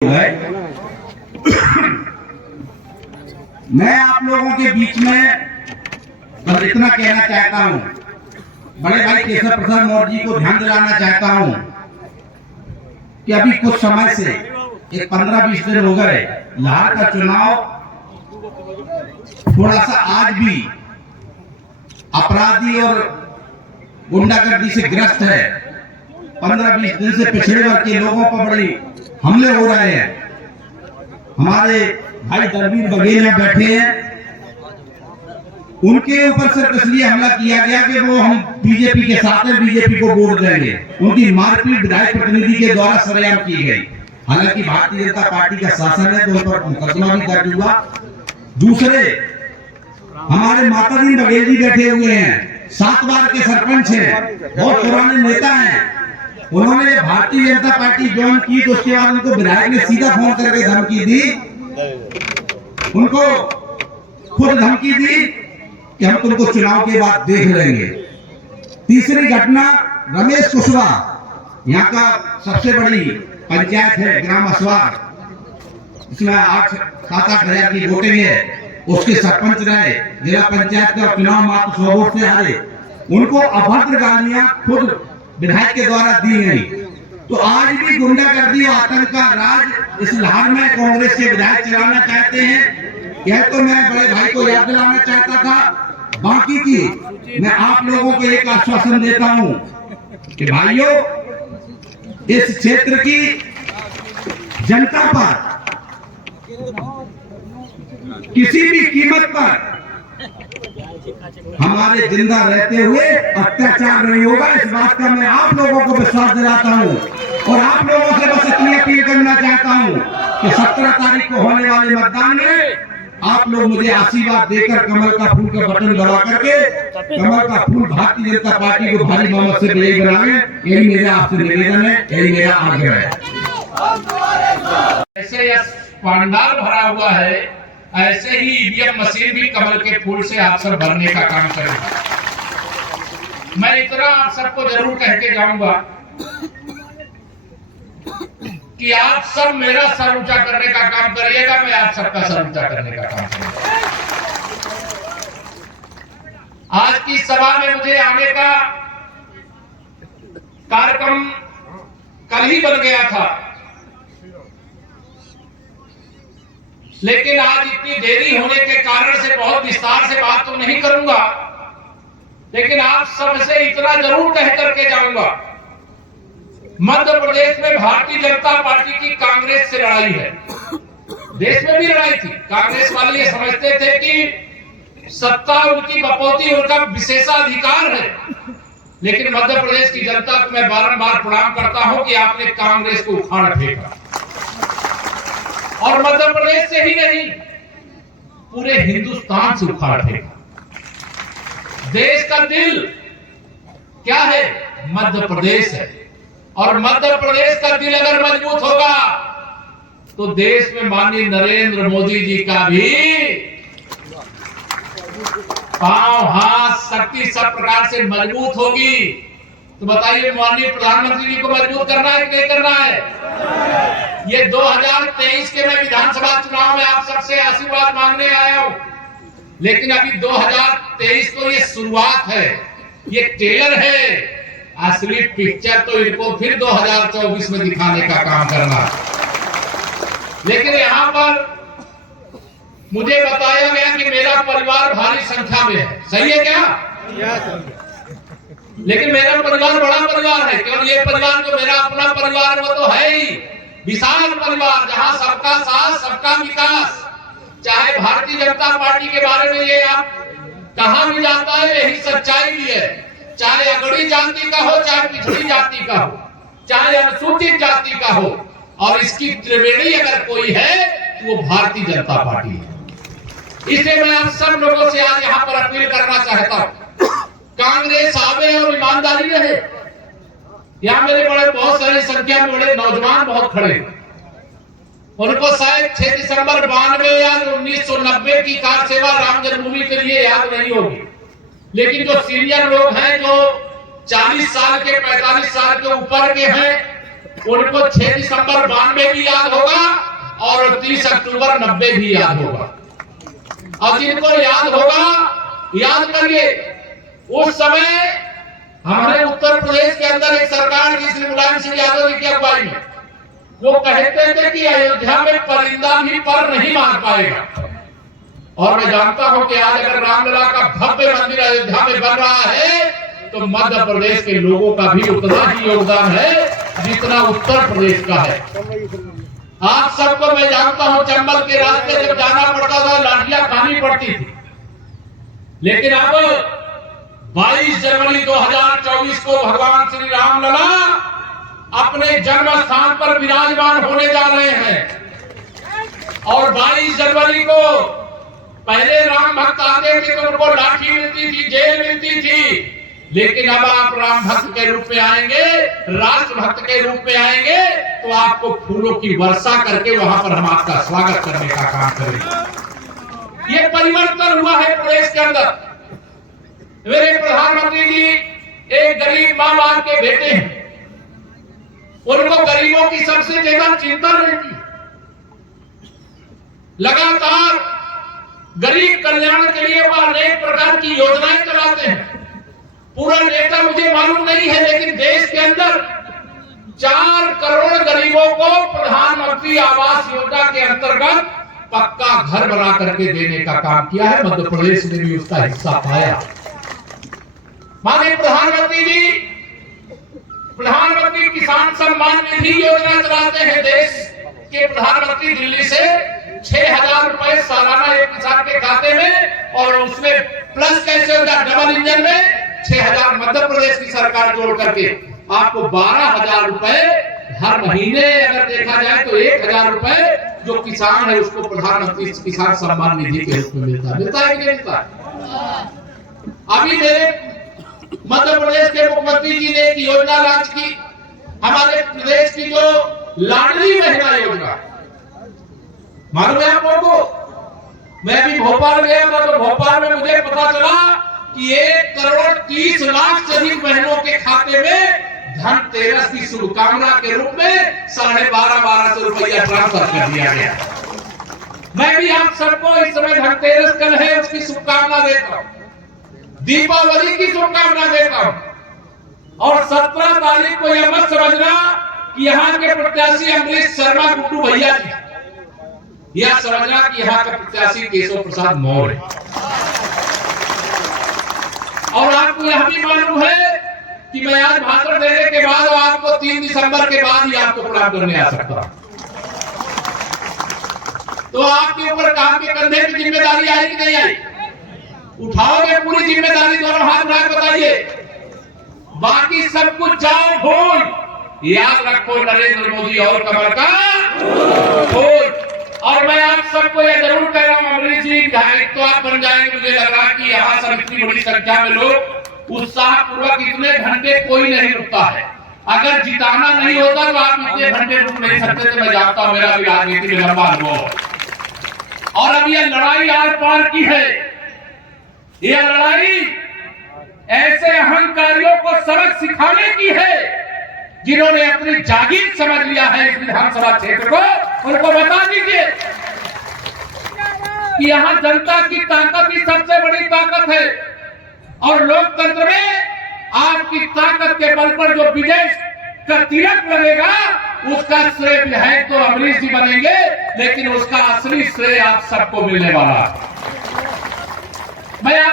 मैं आप लोगों के बीच में बस इतना कहना चाहता हूं, बड़े भाई केशव प्रसाद मौर्य जी को ध्यान दिलाना चाहता हूं कि अभी कुछ समय से एक 15-20 दिन हो गए लाहौर का चुनाव थोड़ा सा आज भी अपराधी और गुंडागर्दी से ग्रस्त है। 15-20 दिन से पिछड़े वर्ग के लोगों पर बड़ी हमले हो रहे हैं। हमारे भाई दलवीर बघेल में बैठे हैं, उनके ऊपर सिर्फ इसलिए हमला किया गया कि वो हम बीजेपी के साथ हैं, बीजेपी को वोट देंगे। उनकी मारपीट विधायक प्रतिनिधि के द्वारा सरेआम की गई। हालांकि भारतीय जनता पार्टी का शासन है तो उन पर मुकदमा भी दर्ज हुआ। दूसरे हमारे माताजी बघेल जी बैठे हुए हैं, 7 बार के सरपंच हैं, बहुत पुराने नेता हैं। उन्होंने भारतीय जनता पार्टी ज्वाइन की तो उसके बाद उनको विधायक ने सीधा फोन करके धमकी दी, उनको खुद धमकी दी कि हम तुमको चुनाव के बाद देख लेंगे। तीसरी घटना रमेश कुशवाहा, यहाँ का सबसे बड़ी पंचायत है ग्राम असवार, इसमें 7-8 हजार की वोटिंग है। उसके सरपंच रहे, जिला पंचायत का चुनाव मात्र 100 वोट से हारे। उनको अभद्र गालियां खुद विधायक के द्वारा दी गई। तो आज भी गुंडागर्दी और आतंक का राज इस लाहौर में कांग्रेस के विधायक चलाना चाहते हैं। यह तो मैं बड़े भाई को याद दिलाना चाहता था। बाकी की मैं आप लोगों को एक आश्वासन देता हूं कि भाइयों, इस क्षेत्र की जनता पर किसी भी कीमत पर हमारे जिंदा रहते हुए अत्याचार नहीं होगा। इस बात का मैं आप लोगों को विश्वास दिलाता हूं और आप लोगों से बस इतनी अपील करना चाहता हूं कि 17 तारीख को होने वाले मतदान में आप लोग मुझे आशीर्वाद देकर कमल का फूल का बटन दबा करके कमल का फूल भारतीय जनता पार्टी को भारी बहुमत से विजयी बनावे। यही मेरा आपसे निवेदन है, यही मेरा आग्रह है। ऐसे पंडाल भरा हुआ है, ऐसे ही ईवीएम मशीन भी कमल के फूल से आप सब भरने का काम करेगा। मैं इतना आप सबको जरूर कह के जाऊंगा कि आप सब मेरा सर ऊंचा करने का काम करिएगा, मैं आप सबका सर ऊंचा करने का काम करूंगा। आज की सभा में मुझे आने का कार्यक्रम कल ही बन गया था, लेकिन आज इतनी देरी होने के कारण से बहुत विस्तार से बात तो नहीं करूंगा, लेकिन आप सबसे इतना जरूर कह करके जाऊंगा, मध्य प्रदेश में भारतीय जनता पार्टी की कांग्रेस से लड़ाई है। देश में भी लड़ाई थी। कांग्रेस वाले ये समझते थे कि सत्ता उनकी बपौती, उनका विशेषाधिकार है, लेकिन मध्य प्रदेश की जनता को मैं बारंबार प्रणाम करता हूं कि आपने कांग्रेस को उखाड़ फेंका। और मध्य प्रदेश से ही नहीं, पूरे हिंदुस्तान से उखाड़ फेंका। देश का दिल क्या है? मध्य प्रदेश है। और मध्य प्रदेश का दिल अगर मजबूत होगा तो देश में माननीय नरेंद्र मोदी जी का भी पांव, हाथ, शक्ति सब प्रकार से मजबूत होगी। तो बताइए, माननीय प्रधानमंत्री जी को मजबूत करना है कि नहीं करना है? ये 2023 के मैं विधानसभा चुनाव में आप सबसे आशीर्वाद मांगने आया हूं, लेकिन अभी 2023 तो ये शुरुआत है, ये ट्रेलर है। असली पिक्चर तो इनको फिर 2024 में दिखाने का काम करना। लेकिन यहाँ पर मुझे बताया गया कि मेरा परिवार भारी संख्या में है। सही है क्या? लेकिन मेरा परिवार बड़ा परिवार है, क्यों? ये परिवार जो मेरा अपना परिवार वो तो है ही विशाल परिवार, जहां सबका साथ, सबका विकास। चाहे भारतीय जनता पार्टी के बारे में ये आप कहां भी जाता है, यही सच्चाई भी है। चाहे अगड़ी जाति का हो, चाहे पिछड़ी जाति का हो, चाहे अनुसूचित जाति का हो, और इसकी त्रिवेणी अगर कोई है तो वो भारतीय जनता पार्टी है। इसलिए मैं आप सब लोगों से आज यहाँ पर अपील करना चाहता हूँ, कांग्रेस आवे और ईमानदारी रहे। यहाँ मेरे बड़े बहुत सारी संख्या में बड़े नौजवान बहुत खड़े, उनको शायद 6 दिसंबर 92 या 1990 की कार सेवा राम जन्मभूमि के लिए याद नहीं होगी, लेकिन जो सीनियर लोग हैं, जो 40 साल के 45 साल के ऊपर के हैं, उनको 6 दिसंबर 92 भी याद होगा और 30 अक्टूबर 90 भी याद होगा। और जिनको याद होगा, याद करिए, उस समय हमारे उत्तर प्रदेश के अंदर एक सरकार थी श्री मुलायम सिंह यादव की अगुवाई में। वो कहते थे कि अयोध्या में परिंदा भी पर नहीं मार पाएगा। और मैं जानता हूं कि आज अगर रामलला का भव्य मंदिर अयोध्या में बन रहा है तो मध्य प्रदेश के लोगों का भी उतना ही योगदान है जितना उत्तर प्रदेश का है। आप सबको मैं जानता हूं, चंबल के रास्ते जब जाना पड़ता था लाठियां खानी पड़ती थी, लेकिन अब 22 जनवरी 2024 को भगवान श्री रामलला अपने जन्म स्थान पर विराजमान होने जा रहे हैं। और 22 जनवरी को पहले राम भक्त आते थे तो उनको लाठी मिलती थी, जेल मिलती थी, लेकिन अब आप राम भक्त के रूप में आएंगे, राष्ट्र भक्त के रूप में आएंगे तो आपको फूलों की वर्षा करके वहां पर हम आपका स्वागत करने का काम करेंगे। ये परिवर्तन हुआ है प्रदेश के अंदर। मेरे प्रधानमंत्री जी एक गरीब मां बाप के बेटे हैं, उनको गरीबों की सबसे ज्यादा चिंता रहती। लगातार गरीब कल्याण के लिए वो अनेक प्रकार की योजनाएं चलाते हैं। पूरा डेटा मुझे मालूम नहीं है, लेकिन देश के अंदर 4 करोड़ गरीबों को प्रधानमंत्री आवास योजना के अंतर्गत पक्का घर बना करके देने का काम किया है। मध्य प्रदेश ने भी उसका हिस्सा पाया। माननीय प्रधानमंत्री जी प्रधानमंत्री किसान सम्मान निधि योजना चलाते हैं। देश के प्रधानमंत्री दिल्ली से 6,000 रुपए सालाना एक किसान के खाते में, और उसमें प्लस कैसे होगा, डबल इंजन में 6,000 मध्य प्रदेश की सरकार जोड़ करके आपको 12,000 रुपए हर महीने, अगर देखा जाए तो 1,000 रुपए जो किसान है उसको प्रधानमंत्री किसान सम्मान निधि के रूप में मिलता है कि नहीं मिलता है? अभी मेरे मध्य प्रदेश के मुख्यमंत्री जी ने एक योजना लॉन्च की, हमारे प्रदेश की जो लाडली महिला योजना, मालूम है आप लोगों को? मैं भी भोपाल गया था तो भोपाल में मुझे पता चला कि 1,30,00,000 से अधिक बहनों के खाते में धनतेरस की शुभकामना के रूप में 12,500 रुपया ट्रांसफर कर दिया गया। मैं भी आप सबको इस समय धनतेरस कल है उसकी शुभकामना देता हूं, दीपावली की शुभकामना देता हूं। और 17 तारीख को यह मत समझना कि यहाँ के प्रत्याशी अमरीश शर्मा गुड्डू भैया जी, यह समझना कि यहाँ का प्रत्याशी केशव प्रसाद मौर्य है। और आपको यह भी मालूम है कि मैं आज भाषण देने के बाद आपको 3 दिसंबर के बाद ही आपको प्रणाम करने आ सकता। तो आपके ऊपर काम के कंधे की जिम्मेदारी आई कि नहीं आई? उठाओगे पूरी जिम्मेदारी? दोनों हाथ उठा बताइए। बाकी सब कुछ जाओ भूल, याद रखो नरेंद्र मोदी और कमल का भूल। और मैं आप सबको यह जरूर कह रहा हूं, अमरीश जी विधायक तो आप बन जाएंगे, मुझे लग रहा है कि यहाँ सब इतनी बड़ी संख्या में लोग उत्साह पूर्वक इतने घंटे कोई नहीं रुकता है। अगर जिताना नहीं होता तो आप इतने घंटे रुक नहीं सकते थे। मैं जानता हूं, मेरा भी राजनीति में लंबा अनुभव। और अब यह लड़ाई आर पार की है। यह लड़ाई ऐसे अहंकारियों को सबक सिखाने की है जिन्होंने अपनी जागीर समझ लिया है इस विधानसभा क्षेत्र को। उनको बता दीजिए कि यहाँ जनता की ताकत ही सबसे बड़ी ताकत है, और लोकतंत्र में आपकी ताकत के बल पर जो विजय का तिलक लगेगा उसका श्रेय विधायक तो अमरीश जी बनेंगे, लेकिन उसका असली श्रेय आप सबको मिलने वाला है। मैं आप